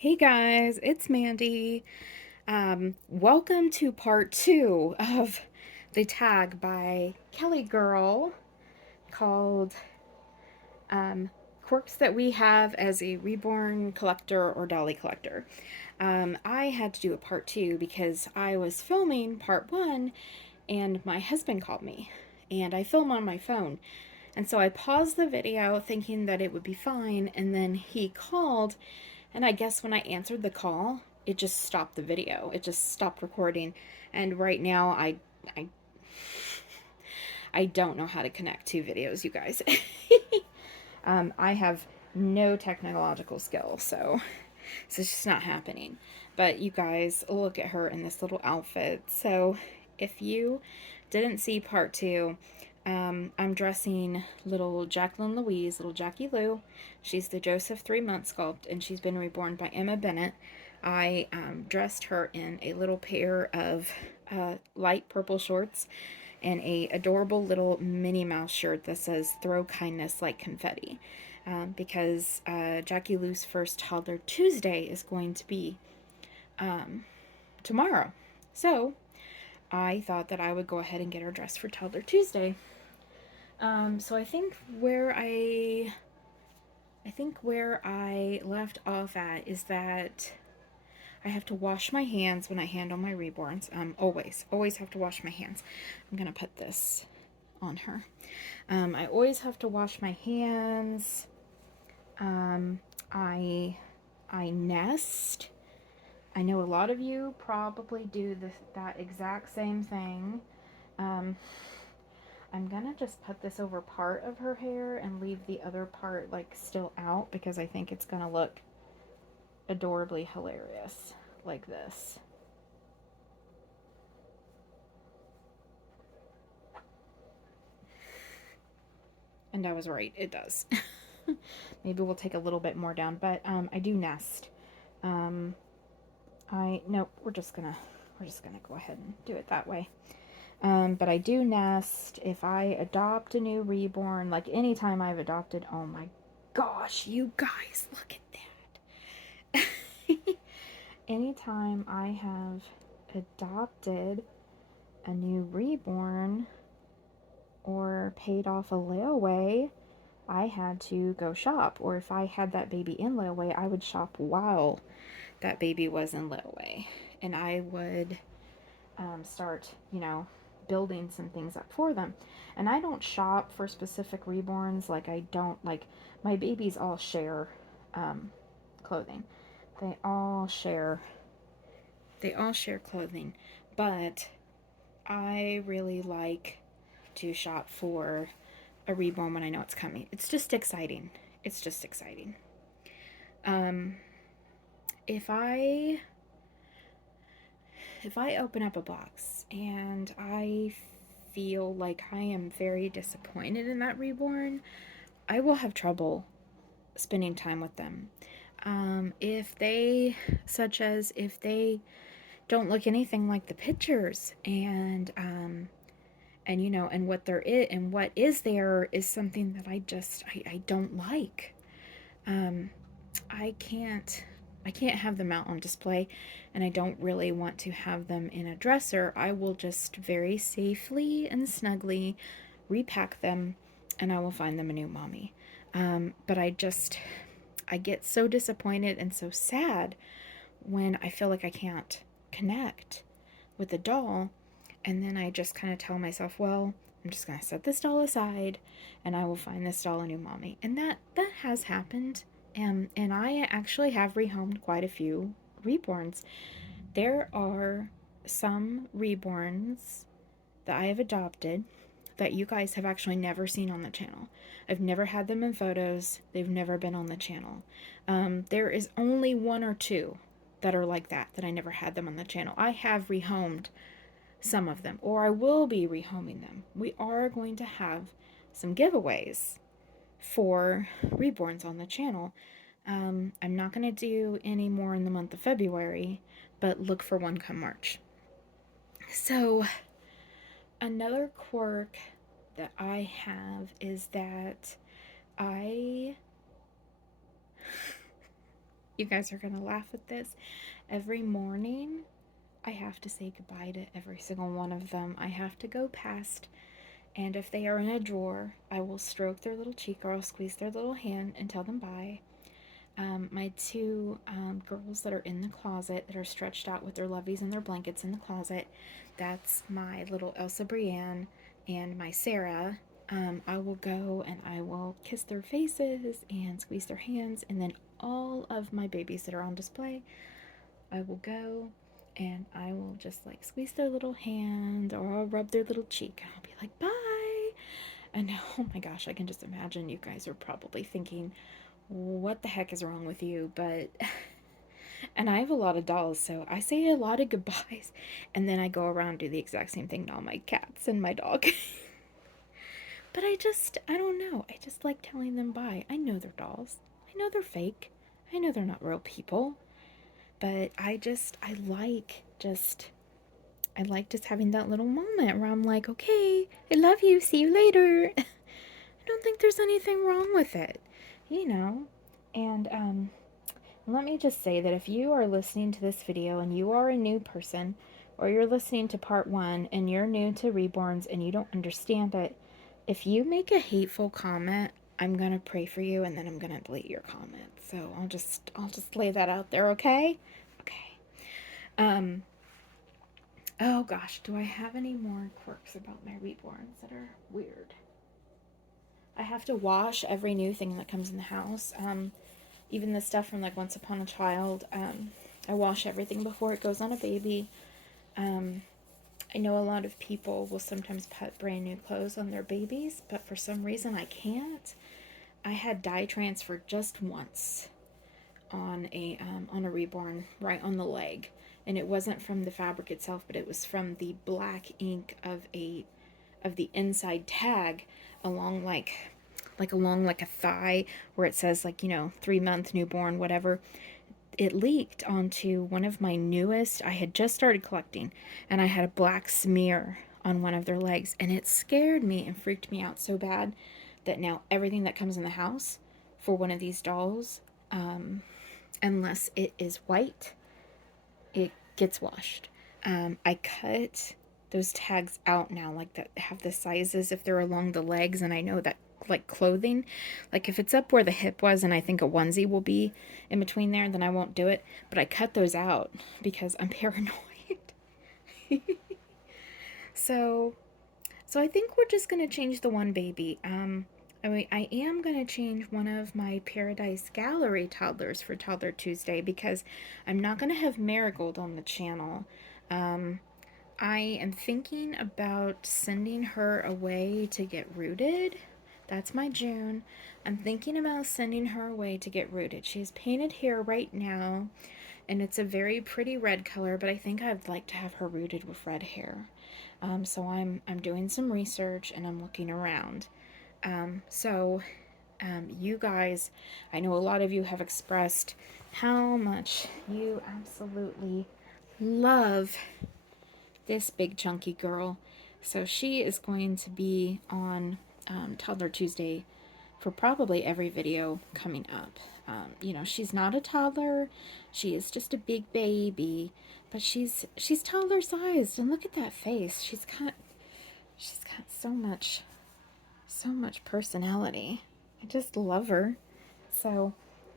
Hey guys, it's Mandy. Welcome to part two of the tag by Kelly Girl called Quirks That We Have as a Reborn Collector or Dolly Collector. I had to do a part two because I was filming part one and my husband called me and I film on my phone. And so I paused the video thinking that it would be fine, and then he called, and I guess when I answered the call, it just stopped the video. It just stopped recording. And right now I I don't know how to connect two videos, you guys. I have no technological skill, so it's just not happening. But you guys, look at her in this little outfit. So if you didn't see part two, I'm dressing little Jacqueline Louise, little Jackie Lou. She's the Joseph 3 month sculpt, and she's been reborn by Emma Bennett. I dressed her in a little pair of light purple shorts and a adorable little Minnie Mouse shirt that says "Throw kindness like confetti," because Jackie Lou's first Toddler Tuesday is going to be tomorrow. So I thought that I would go ahead and get her dressed for Toddler Tuesday. So I think where I left off at is that I have to wash my hands when I handle my reborns. Always have to wash my hands. I'm gonna put this on her. I always have to wash my hands. Um, I I nest. I know a lot of you probably do that exact same thing. Um, I'm gonna just put this over part of her hair and leave the other part like still out because I think it's gonna look adorably hilarious like this. And I was right, it does. Maybe we'll take a little bit more down, but I do nest. Um, nope, we're just gonna go ahead and do it that way. But I do nest. If I adopt a new reborn, like anytime I've adopted, oh my gosh, you guys, look at that. Anytime I have adopted a new reborn or paid off a layaway, I had to go shop. Or if I had that baby in layaway, I would shop while that baby was in layaway. And I would start, building some things up for them. And I don't shop for specific reborns. Like, I don't, like, my babies all share clothing. They all share, they all share clothing. But I really like to shop for a reborn when I know it's coming. It's just exciting. It's just exciting. Um, if I if I open up a box and I feel like I am very disappointed in that reborn, I will have trouble spending time with them. Such as if they don't look anything like the pictures, and what is there is something that I don't like. Um, I can't I can't have them out on display, and I don't really want to have them in a dresser. I will just very safely and snugly repack them, and I will find them a new mommy. But I get so disappointed and so sad when I feel like I can't connect with the doll, and then I just kind of tell myself, well, I'm just going to set this doll aside and I will find this doll a new mommy. And that has happened. And I actually have rehomed quite a few reborns. There are some reborns that I have adopted that you guys have actually never seen on the channel. I've never had them in photos. They've never been on the channel. There is only one or two that are like that I never had them on the channel. I have rehomed some of them, or I will be rehoming them. We are going to have some giveaways for reborns on the channel. I'm not going to do any more in the month of February, but look for one come March. So, another quirk that I have is that I You guys are gonna laugh at this. Every morning, I have to say goodbye to every single one of them. I have to go past, and if they are in a drawer, I will stroke their little cheek or I'll squeeze their little hand and tell them bye. My two girls that are in the closet that are stretched out with their loveys and their blankets in the closet, that's my little Elsa Brienne and my Sarah. I will go and I will kiss their faces and squeeze their hands, and then all of my babies that are on display, I will go and I will just like squeeze their little hand or I'll rub their little cheek and I'll be like, bye. And oh my gosh, I can just imagine you guys are probably thinking, what the heck is wrong with you? But, and I have a lot of dolls, so I say a lot of goodbyes and then I go around and do the exact same thing to all my cats and my dog. But I don't know. I just like telling them bye. I know they're dolls. I know they're fake. I know they're not real people. But I like just having that little moment where I'm like, okay, I love you. See you later. I don't think there's anything wrong with it, you know? And let me just say that if you are listening to this video and you are a new person, or you're listening to part one and you're new to Reborns and you don't understand it, if you make a hateful comment, I'm gonna pray for you and then I'm gonna delete your comment. So I'll just lay that out there, okay? Okay. Um oh gosh, do I have any more quirks about my Reborns that are weird? I have to wash every new thing that comes in the house. Even the stuff from like Once Upon a Child. I wash everything before it goes on a baby. I know a lot of people will sometimes put brand new clothes on their babies, but for some reason I can't. I had dye transfer just once on a reborn right on the leg, and it wasn't from the fabric itself, but it was from the black ink of the inside tag along along like a thigh where it says like, you know, 3 month newborn, whatever. It leaked onto one of my newest. I had just started collecting and I had a black smear on one of their legs, and it scared me and freaked me out so bad that now everything that comes in the house for one of these dolls, unless it is white, it gets washed. I cut those tags out now, like that have the sizes if they're along the legs, and I know that like clothing, like if it's up where the hip was and I think a onesie will be in between there, then I won't do it. But I cut those out because I'm paranoid. so so I think we're just gonna change the one baby. I mean, I am going to change one of my Paradise Gallery toddlers for Toddler Tuesday because I'm not going to have Marigold on the channel. Um, I am thinking about sending her away to get rooted. That's my June. I'm thinking about sending her away to get rooted. She has painted hair right now, and it's a very pretty red color, but I think I'd like to have her rooted with red hair. So I'm doing some research and I'm looking around. You guys, I know a lot of you have expressed how much you absolutely love this big chunky girl. So she is going to be on Toddler Tuesday for probably every video coming up. You know, she's not a toddler. She is just a big baby, but she's toddler sized, and look at that face. She's got so much personality. I just love her. So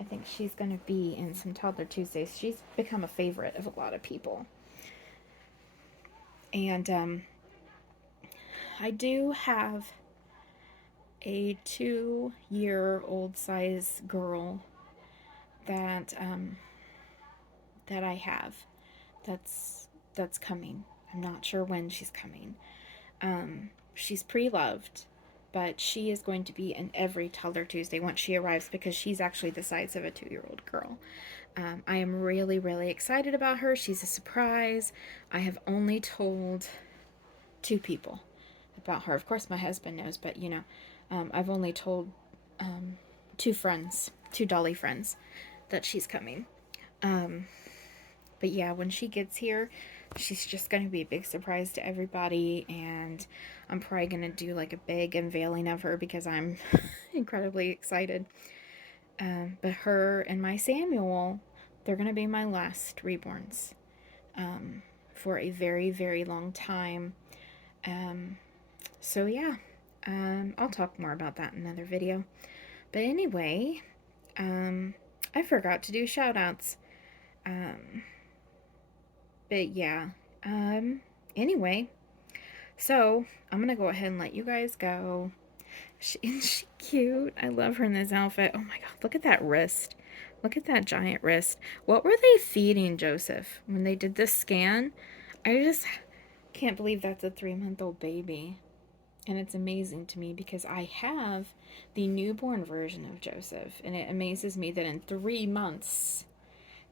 I think she's going to be in some Toddler Tuesdays. She's become a favorite of a lot of people. And I do have a 2-year-old size girl that that I have that's coming. I'm not sure when she's coming. She's pre-loved, but she is going to be in every Toddler Tuesday once she arrives because she's actually the size of a 2-year-old girl. I am really, really excited about her. She's a surprise. I have only told 2 people about her. Of course, my husband knows, but you know, I've only told 2 friends, 2 Dolly friends, that she's coming. But yeah, when she gets here, she's just going to be a big surprise to everybody, and I'm probably going to do like a big unveiling of her because I'm incredibly excited. But her and my Samuel they're going to be my last Reborns for a very, very long time. So yeah, I'll talk more about that in another video. But anyway, I forgot to do shout outs. But yeah, anyway, so I'm gonna go ahead and let you guys go. Isn't she cute? I love her in this outfit. Oh my god, look at that wrist. Look at that giant wrist. What were they feeding Joseph when they did this scan? I just can't believe that's a 3-month-old baby. And it's amazing to me because I have the newborn version of Joseph. And it amazes me that in 3 months,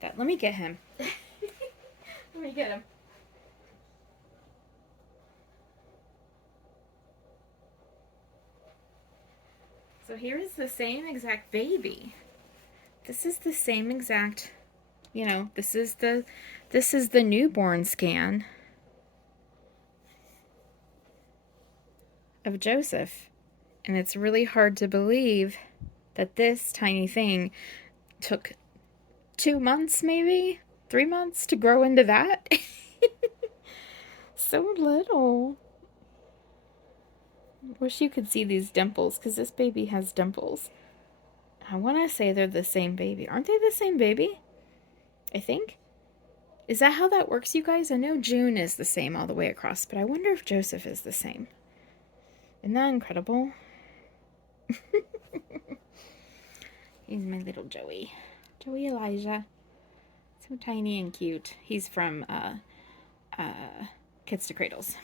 let me get him. Let me get him. So here is the same exact baby. This is the same exact, this is the newborn scan of Joseph. And it's really hard to believe that this tiny thing took 2 months, maybe 3 months to grow into that. So little. Wish you could see these dimples, because this baby has dimples. I want to say they're the same baby. Aren't they the same baby? I think. Is that how that works, you guys? I know June is the same all the way across, but I wonder if Joseph is the same. Isn't that incredible? He's my little Joey. Joey Elijah. So tiny and cute. He's from Kids to Cradles.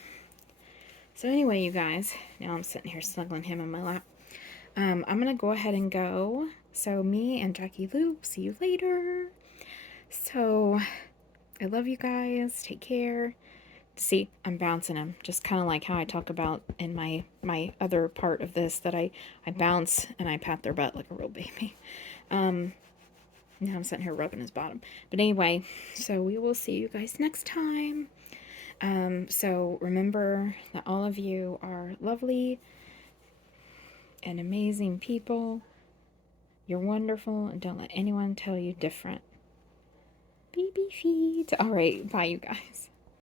So anyway, you guys, now I'm sitting here snuggling him in my lap. I'm going to go ahead and go. So me and Jackie Luke, see you later. So I love you guys. Take care. See, I'm bouncing him. Just kind of like how I talk about in my other part of this, that I bounce and I pat their butt like a real baby. Now I'm sitting here rubbing his bottom. But anyway, so we will see you guys next time. So remember that all of you are lovely and amazing people. You're wonderful, and don't let anyone tell you different. Baby feet. All right, bye, you guys.